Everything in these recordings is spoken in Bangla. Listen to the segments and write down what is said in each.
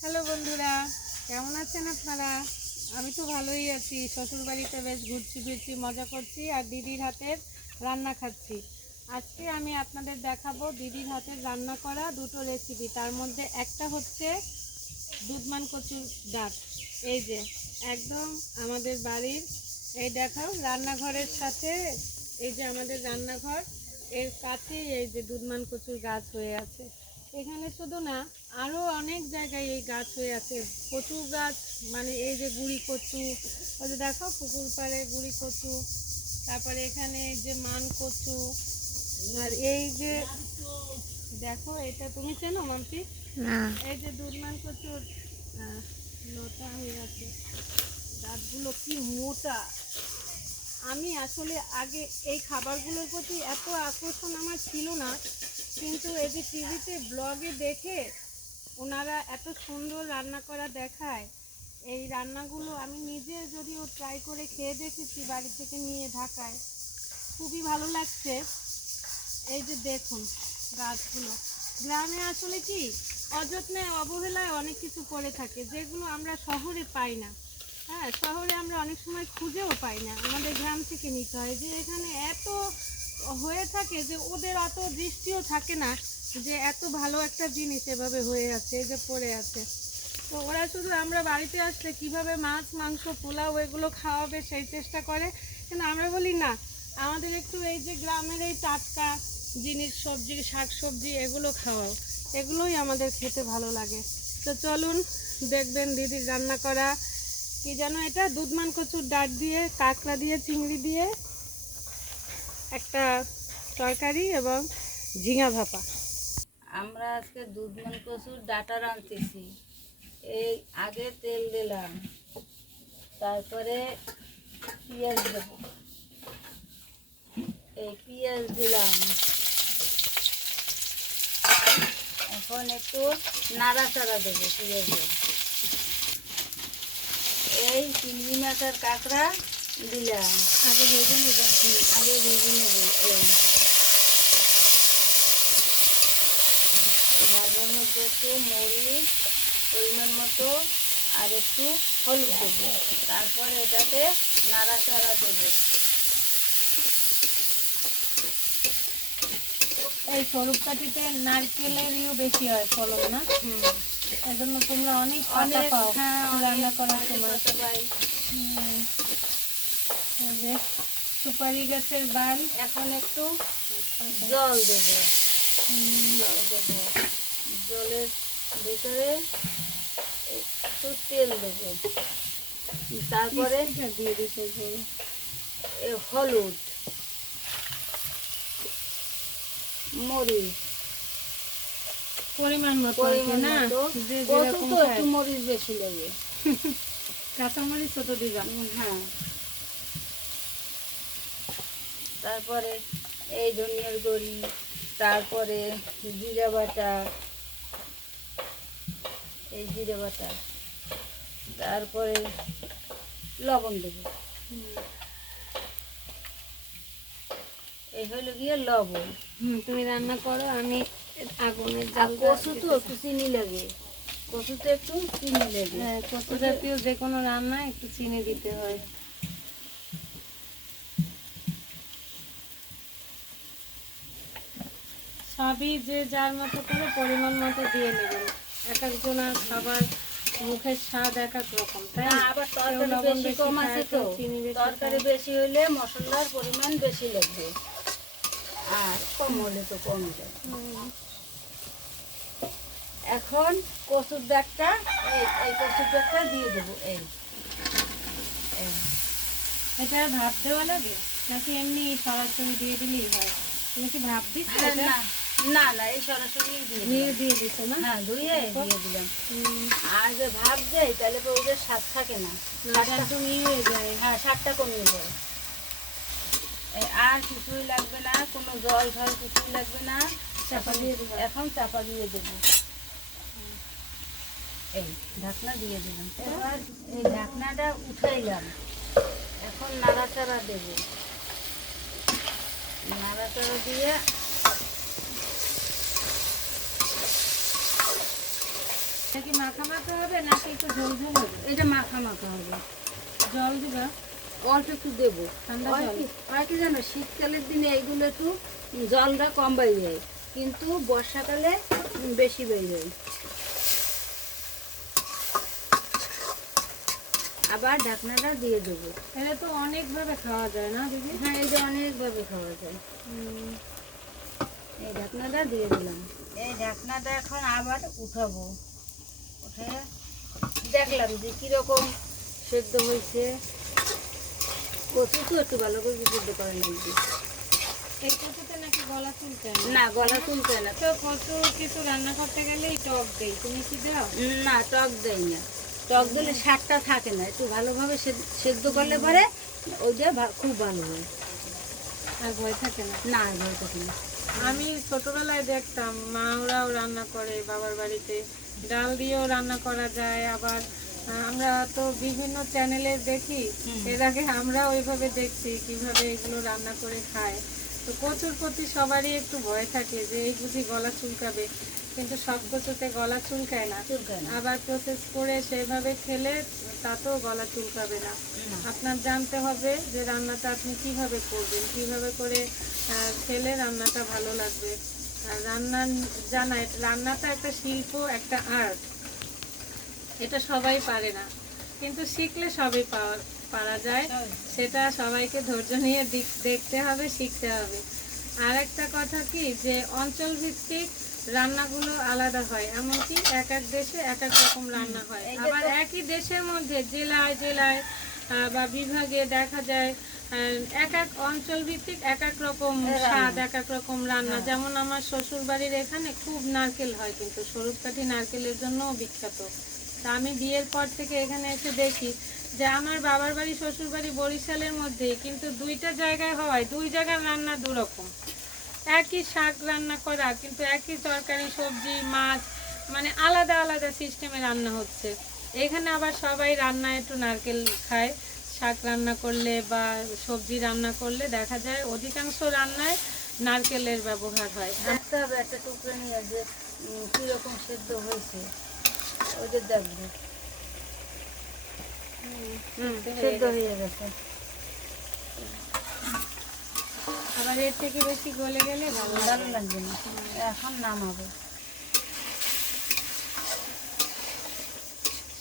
হ্যালো বন্ধুরা, কেমন আছেন আপনারা? আমি তো ভালোই আছি। শ্বশুরবাড়িতে বেশ ঘুরছি ফিরছি, মজা করছি আর দিদির হাতের রান্না খাচ্ছি। আজকে আমি আপনাদের দেখাবো দিদির হাতের রান্না করা দুটো রেসিপি। তার মধ্যে একটা হচ্ছে দুধমান কচুর ডাঁট। এই যে একদম আমাদের বাড়ির, এই দেখাও রান্নাঘরের সাথে, এই যে আমাদের রান্নাঘর, এর কাছেই এই যে দুধমান কচুর গাছ হয়ে আছে। এখানে শুধু না, আরও অনেক জায়গায় এই গাছ হয়ে আছে, কচু গাছ। মানে এই যে গুড়ি কচু, ওই যে দেখো পুকুর পাড়ে গুড়ি কচু, তারপরে এখানে যে মান কচু, আর এই যে দেখো, এটা তুমি চেনো মাম্পি? এই যে দুধমান কচুর লতা হয়ে আছে, দাঁতগুলো কি মোটা। আমি আসলে আগে এই খাবারগুলোর প্রতি এত আকর্ষণ আমার ছিল না, কিন্তু এই যে টিভিতে ব্লগে দেখে ওনারা এত সুন্দর রান্না করা দেখায়, এই রান্নাগুলো আমি নিজে যদিও ট্রাই করে খেয়ে দেখেছি বাড়ি থেকে নিয়ে ঢাকায়, খুবই ভালো লাগছে। এই যে দেখুন গাছগুলো, গ্রামে আসলে কি অযত্নে অবহেলায় অনেক কিছু করে থাকে, যেগুলো আমরা শহরে পাই না। হ্যাঁ, শহরে আমরা অনেক সময় খুঁজেও পাই না, আমাদের গ্রাম থেকে নিতে হয়। যে এখানে এত হয়ে থাকে যে ওদের অত দৃষ্টিও থাকে না যে এত ভালো একটা জিনিস এভাবে হয়ে আছে, এই যে পড়ে আছে। তো ওরা শুধু আমরা বাড়িতে আসলে কিভাবে মাছ মাংস পোলাও এগুলো খাওয়াবে সেই চেষ্টা করে, কিন্তু আমরা বলি না, আমাদের একটু এই যে গ্রামের এই টাটকা জিনিস, সবজি শাক সবজি এগুলো খাওয়াও, এগুলোই আমাদের খেতে ভালো লাগে। তো চলুন দেখবেন দিদির রান্না করা কি যেন, এটা দুধমান কচুর ডাঁট দিয়ে, কাঁকড়া দিয়ে, চিংড়ি দিয়ে একটা তরকারি এবং ঝিঙা ভাপা। আমরা আজকে দুধমান কচুর ডাঁটা রাঁধতেছি। এই আগে তেল দিলাম, তারপরে পেঁয়াজ দেব, এই পেঁয়াজ দিলাম। এখন একটু নাড়াচাড়া দেবো পেঁয়াজে। এই চিংড়ি মাছ আর কাঁকড়া দিলাম, আগে ভেজে নেব। আগে ভেজে নেব। এই ভাজার মধ্যে একটু মরিচ পরিমাণ মতো আর একটু হলুদ দেবো, তারপরে এটাতে নাড়াচাড়া দেবো। এই স্বরূপকাঠিতে নারকেলেরও বেশি হয় ফলন না, এজন্য তোমরা অনেক পাতা পাও রান্না করার সময়। এই যে সুপারি গাছের বাল। এখন একটু জল দেবো, জল দেবো, জলের ভিতরে একটু তেল দেবো, তারপরে দিয়ে দিতে হলুদ, মরিচ পরিমাণ মতো না, যে কচু যেরকম তো খায়। একটু মরিচ বেশি লাগে। কাঁচামরিচ তো দিবা। হ্যাঁ, তারপরে এই ধনিয়ার গুঁড়ি, তারপরে জিরা বাটা, এই জিরা বাটা, তারপরে লবণ দেবো। এই হলো গিয়ে লবণ। তুমি রান্না করো, আমি আগুনের আর জাল। কচু তো একটু চিনি লাগে, কচুতে একটু চিনি লাগে। হ্যাঁ, কচু জাতীয় যে কোনো রান্না একটু চিনি দিতে হয়। সবই যে যার মতো করে পরিমাণ মতো দিয়ে নেবেন। এক একজনের খাবার মুখের স্বাদ এক এক রকম, তাই না? আবার কেউ তরকারি লবণ বেশি বেশি কম খায়, আছে তো, কেউ চিনি বেশি তরকারি খায়। বেশি হইলে মশলার পরিমাণ বেশি লাগবে, আর কম হলে তো কম যায়। এখন কচুর ডাঁটটা, এই কচুর ডাঁটটা দিয়ে দেবো। এই এটা ভাপ দেওয়া লাগে নাকি এমনি সরাসরি দিয়ে দিলেই হয়? তুমি কি ভাপ দিচ্ছ? না না না, এই সরাসরি দিয়ে দিচ্ছ না? হ্যাঁ, ধুয়ে দিয়ে দিলাম। আর যে ভাব দেয় তাহলে তো ওদের স্বাদ থাকে না, একদম হয়ে যায়। হ্যাঁ, স্বাদটা কমিয়ে যায়। আর কিছুই লাগবে না, কোনো জল ফল কিছুই লাগবে না। চাপা দিয়ে দেবো। এখন চাপা দিয়ে দেবো। এই ঢাকনা দিয়ে দিলাম। এবার এই ঢাকনাটা উঠাইলাম, এখন নাড়াচাড়া দেবো। নাড়াচাড়া দিয়ে এটা কি মাখা মাখা হবে নাকি একটু ঝোল ঝোল হবে? এটা মাখা মাখা হবে। জল দিবা? অল্প একটু দেবো। ঠান্ডা জল? হয় কি জানো, শীতকালের দিনে এইগুলো একটু জলটা কম বেরিয়ে যায়, কিন্তু বর্ষাকালে বেশি বেরিয়ে যায়। আবার ঢাকনাটা দিয়ে দেবো। এটা তো অনেকভাবে খাওয়া যায় না দিদি? হ্যাঁ, এটা অনেকভাবে খাওয়া যায়। এই ঢাকনাটা দিয়ে দিলাম। এই ঢাকনাটা এখন আবার উঠাবো। উঠে দেখলাম যে কীরকম সেদ্ধ হয়েছে। কচু তো একটু ভালো করে সেদ্ধ করে লাগবে। এই কচুতে নাকি গলা চুলকায় না? না, গলা তুলতে না। তো কচু কিছু রান্না করতে গেলেই টক দেই, তুমি কি দাও? না, টক দেয় না। টক দিলে স্বাদটা থাকে না। একটু ভালোভাবে সেদ্ধ করলে পরে ওইটা খুব ভালো হয়। আর ভয় থাকে না? না, ভালো থাকে না। আমি ছোটবেলায় দেখতাম মা ওরাও রান্না করে বাবার বাড়িতে, ডাল দিয়েও রান্না করা যায়। আবার আমরা তো বিভিন্ন চ্যানেলে দেখি, এর আগে আমরা ওইভাবে দেখছি কিভাবে এগুলো রান্না করে খায়। তো কচুর প্রতি সবারই একটু ভয় থাকে যে এই বুঝি গলা চুলকাবে, কিন্তু সব কচুতে গলা চুলকায় না। চুলকায় না। আবার প্রসেস করে সেভাবে খেলে তাতেও গলা চুলকাবে না। আপনার জানতে হবে যে রান্নাটা আপনি কিভাবে করবেন, কিভাবে করে খেলে রান্নাটা ভালো লাগবে। আর রান্নাটা একটা শিল্প, একটা আর্ট। এটা সবাই পারে না, কিন্তু শিখলে সবই পারা যায়। সেটা সবাইকে ধৈর্য নিয়ে দেখতে হবে, শিখতে হবে। আর একটা কথা কি, যে অঞ্চল ভিত্তিক রান্নাগুলো আলাদা হয়, এমনকি এক এক দেশে এক এক রকম রান্না হয়। আবার একই দেশের মধ্যে জেলায় জেলায় বা বিভাগে দেখা যায় এক এক অঞ্চল ভিত্তিক এক এক রকম স্বাদ, এক এক রকম রান্না। যেমন আমার শ্বশুর বাড়ির এখানে খুব নারকেল হয়, কিন্তু স্বরূপকাঠি নারকেলের জন্যও বিখ্যাত। তা আমি বিয়ের পর থেকে এখানে এসে দেখি যে আমার বাবার বাড়ি শ্বশুর বাড়ি বরিশালের মধ্যে, কিন্তু দুইটা জায়গায় হওয়ায় দুই জায়গার রান্না দুরকম। একই শাক রান্না করা, কিন্তু একই তরকারি সবজি মাছ মানে আলাদা আলাদা সিস্টেমে রান্না হচ্ছে। এখানে আবার সবাই রান্না একটু নারকেল খায়, শাক রান্না করলে বা সবজি রান্না করলে দেখা যায় অধিকাংশ রান্নায় নারকেলের ব্যবহার হয়। দেখতে হবে একটা টুকরো নিয়ে যে কীরকম সেদ্ধ হয়েছে, ওদের দেখবো। সেদ্ধ হয়ে গেছে। আবার এর থেকে বেশি গলে গেলে ভালো লাগবে না। এখন নামাবো।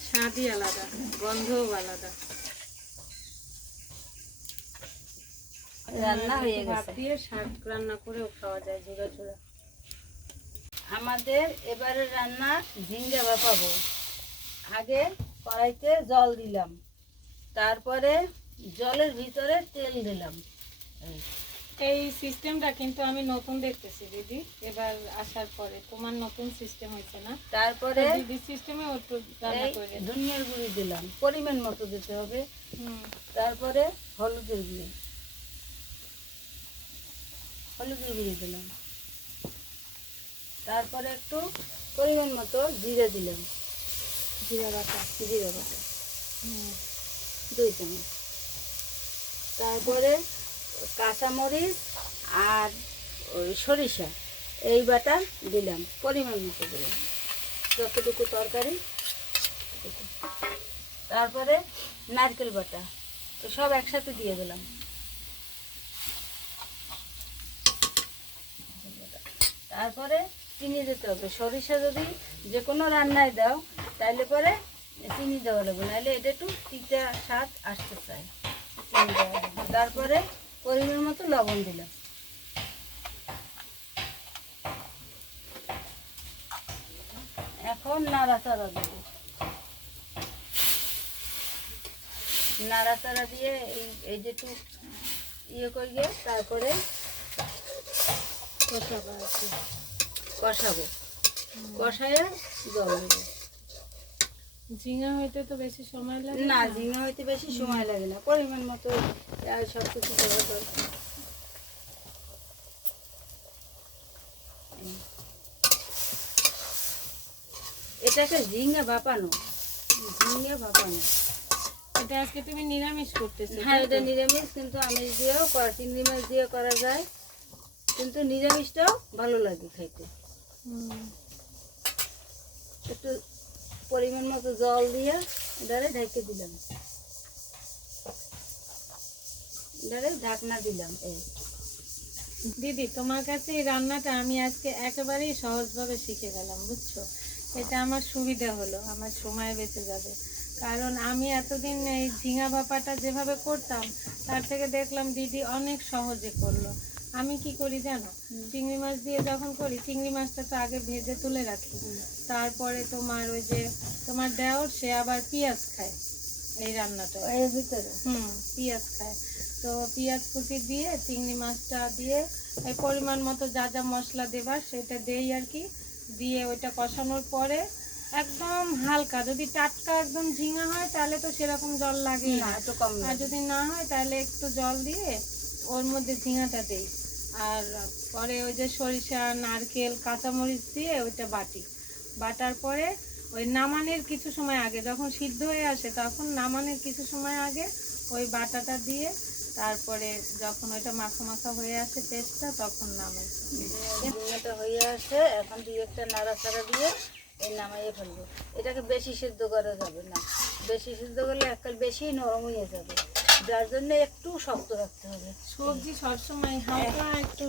স্বাদই আলাদা, গন্ধও আলাদা। রান্না হয়ে ভাত গেছে। দিয়ে শাক রান্না করেও খাওয়া যায় ঝুড়া ঝুড়া। আমাদের এবারে রান্না ঝিঙ্গা ভাপাবো। আগে কড়াইতে জল দিলাম, তারপরে জলের ভিতরে তেল দিলাম। এই সিস্টেমটা কিন্তু আমি নতুন দেখতেছি দিদি, এবার আসার পরে। তোমার নতুন সিস্টেম হয়েছে না? তারপরে দিদি সিস্টেমে একটু রান্না করে গেছে। ধনিয়ার গুঁড়ি দিলাম, পরিমাণ মতো দিতে হবে। তারপরে হলুদের গুঁড়ি দিলাম। তারপরে একটু পরিমাণ মতো জিরে দিলাম। জিরা বাটা। 2 চামচ। তারপরে কাঁচামরিচ আর ওই সরিষা এই বাটা দিলাম, পরিমাণ মতো দিলাম, যতটুকু তরকারি। তারপরে নারকেল বাটা, তো সব একসাথে দিয়ে দিলাম। তারপরে চিনি দিতে হবে। সরিষা যদি যে কোনো রান্নায় দাও তাহলে পরে চিনি দেওয়া লাগবে, নাহলে এটা একটু তিতা স্বাদ আসতে চায়। চিনি দেওয়া লাগবে। তারপরে পরিমাণ মতো লবণ দিলাম। এখন নাড়াচাড়া দেবো। নাড়াচাড়া দিয়ে এই যেটু ইয়ে করিয়ে তারপরে কষাবো। কষায় জল দেবো। ঝিঙা হইতে তো বেশি সময় লাগে না, ঝিঙা হইতে বেশি সময় লাগে না, পরিমাণ মতো সব কিছু দেওয়া দরকার। এটাকে ঝিঙা ভাপানো। এটা আজকে তুমি নিরামিষ করতেছো? হ্যাঁ, এটা নিরামিষ, কিন্তু আমিষ দিয়েও চিংড়ি মাছ দিয়ে করা যায়, কিন্তু নিরামিষটাও ভালো লাগে খাইতে। একটু পরিমাণ মতো জল দিয়ে এটারে ঢেকে দিলাম, এটারে ঢাকনা দিলাম। এই দিদি, তোমার কাছে এই রান্নাটা আমি আজকে একেবারেই সহজভাবে শিখে গেলাম, বুঝছো? এটা আমার সুবিধা হলো, আমার সময় বেঁচে যাবে। কারণ আমি এতদিন এই ঝিঙা ভাপাটা যেভাবে করতাম তার থেকে দেখলাম দিদি অনেক সহজে করলো। আমি কি করি জানো, চিংড়ি মাছ দিয়ে যখন করি, চিংড়ি মাছটা তো আগে ভেজে তুলে রাখি, তারপরে তোমার ওই যে তোমার দেওর সে আবার পেঁয়াজ খায় এই রান্নাটা, এর ভিতরে পেঁয়াজ খায়। তো পেঁয়াজ কুচি দিয়ে চিংড়ি মাছটা দিয়ে এই পরিমাণ মতো যা যা মশলা দেবার সেটা দেই আর কি, দিয়ে ওইটা কষানোর পরে একদম হালকা, যদি টাটকা একদম ঝিঙা হয় তাহলে তো সেরকম জল লাগে না, না, একটু কম আর লাগে। যদি না হয় তাহলে একটু জল দিয়ে ওর মধ্যে ঝিঙাটা দেই। আর পরে ওই যে সরিষা, নারকেল, কাঁচামরিচ দিয়ে ওইটা বাটার পরে ওই নামানোর কিছু সময় আগে, যখন সিদ্ধ হয়ে আসে তখন নামানোর কিছু সময় আগে ওই বাটাটা দিয়ে তারপরে যখন ওইটা মাখা মাখা হয়ে আসে পেস্টটা তখন নামাই। ঝিঙাটা হয়ে আসে, এখন দিয়ে একটা নাড়াচাড়া দিয়ে এই নামাইয়ে ফেলবো। এটাকে বেশি সিদ্ধ করা যাবে না, বেশি সিদ্ধ করলে একটা বেশি নরম হয়ে যাবে, যার জন্য একটু শক্ত রাখতে হবে। সবজি সবসময় হালকা একটু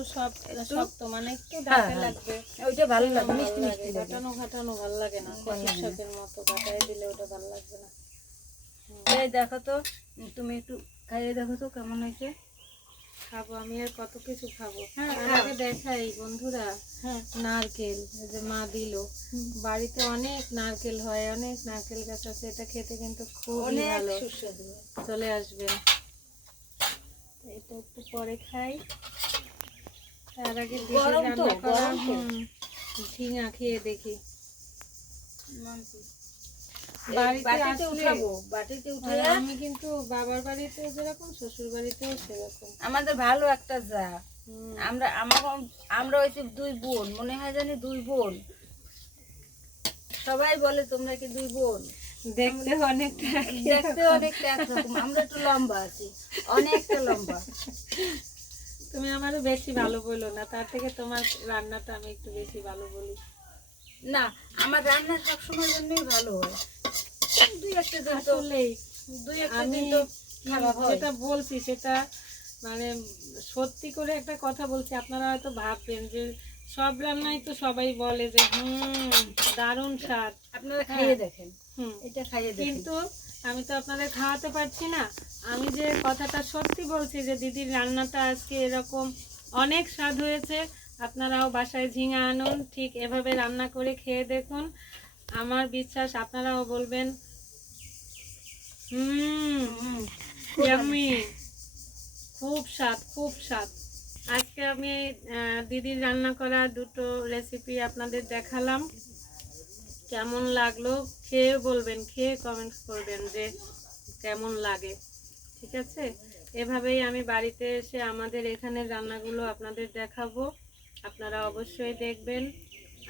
শক্ত, মানে একটু হ্যাঁ, ডাকে হ্যাঁ। লাগবে, ওইটা ভালো লাগে, ভালো মিষ্টি লাগে। মিষ্টি লাগে। ঘাটানো ঘাটানো ভালো লাগে না, ভালো কচুর লাগে না। শাকের মতো বাটায় দিলে ওটা ভালো লাগবে না। এই দেখো তো, তুমি একটু খাইয়ে দেখো তো কেমন হয়েছে। খাবো, আমি আর কত কিছু খাবো। হ্যাঁ, আর খাও। আগে দেখাই বন্ধুরা, হ্যাঁ, নারকেল এই যে মা দিল, বাড়িতে অনেক নারকেল হয়, অনেক নারকেল গাছ আছে, এটা খেতে কিন্তু খুবই অনেক ভালো। সুস্বাদু। চলে আসবেন, এটা একটু পরে খাই, তার আগে দিদি গরম তো, রান্না করা গরম তো। ঝিঙা খেয়ে দেখি। বাটিতে বাড়িতে উঠাবো, বাটিতে উঠে আমি কিন্তু বাবার বাড়িতেও যেরকম শ্বশুর বাড়িতেও সেরকম। আমাদের ভালো একটা যা, হুম, আমরা হয়েছি দুই বোন, মনে হয় জানি দুই বোন, সবাই বলে তোমরা কি দুই বোন। দেখতে অনেকটা দেখতে অনেকটা একরকম, আমরা একটু লম্বা আছি, অনেকটা লম্বা। তুমি আমারও বেশি ভালো বলো না, তার থেকে তোমার রান্নাটা আমি একটু বেশি ভালো বলি। না, আমার রান্না সবসময় জন্যই ভালো হয়, দুই একটা দিন তো, আসলেই দুই একটা আমি দিন তো খারাপ হয়। যেটা বলছি সেটা মানে সত্যি করে একটা কথা বলছি, আপনারা হয়তো ভাববেন যে সব রান্নাই তো সবাই বলে যে দারুণ স্বাদ, আপনারা খাইয়ে হ্যাঁ। দেখেন, হুম, এটা খাইয়ে দেখেন। কিন্তু আমি তো আপনাদের খাওয়াতে পারছি না। আমি যে কথাটা সত্যি বলছি যে দিদির রান্নাটা আজকে এরকম অনেক স্বাদ হয়েছে, আপনারাও বাসায় ঝিঙা আনুন, ঠিক এভাবে রান্না করে খেয়ে দেখুন, আমার বিশ্বাস আপনারাও বলবেন ইয়াম্মি, খুব স্বাদ, খুব স্বাদ। আজকে আমি দিদির রান্না করা দুটো রেসিপি আপনাদের দেখালাম, কেমন লাগলো খেয়ে বলবেন, খেয়ে কমেন্টস করবেন যে কেমন লাগে, ঠিক আছে? এভাবেই আমি বাড়িতে এসে আমাদের এখানের রান্নাগুলো আপনাদের দেখাবো, আপনারা অবশ্যই দেখবেন,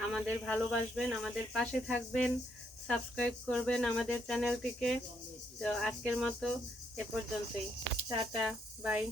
আমাদের ভালোবাসবেন, আমাদের পাশে থাকবেন, সাবস্ক্রাইব করবেন আমাদের চ্যানেলটিকে। তো আজকের মতো এ পর্যন্তই, টাটা, বাই।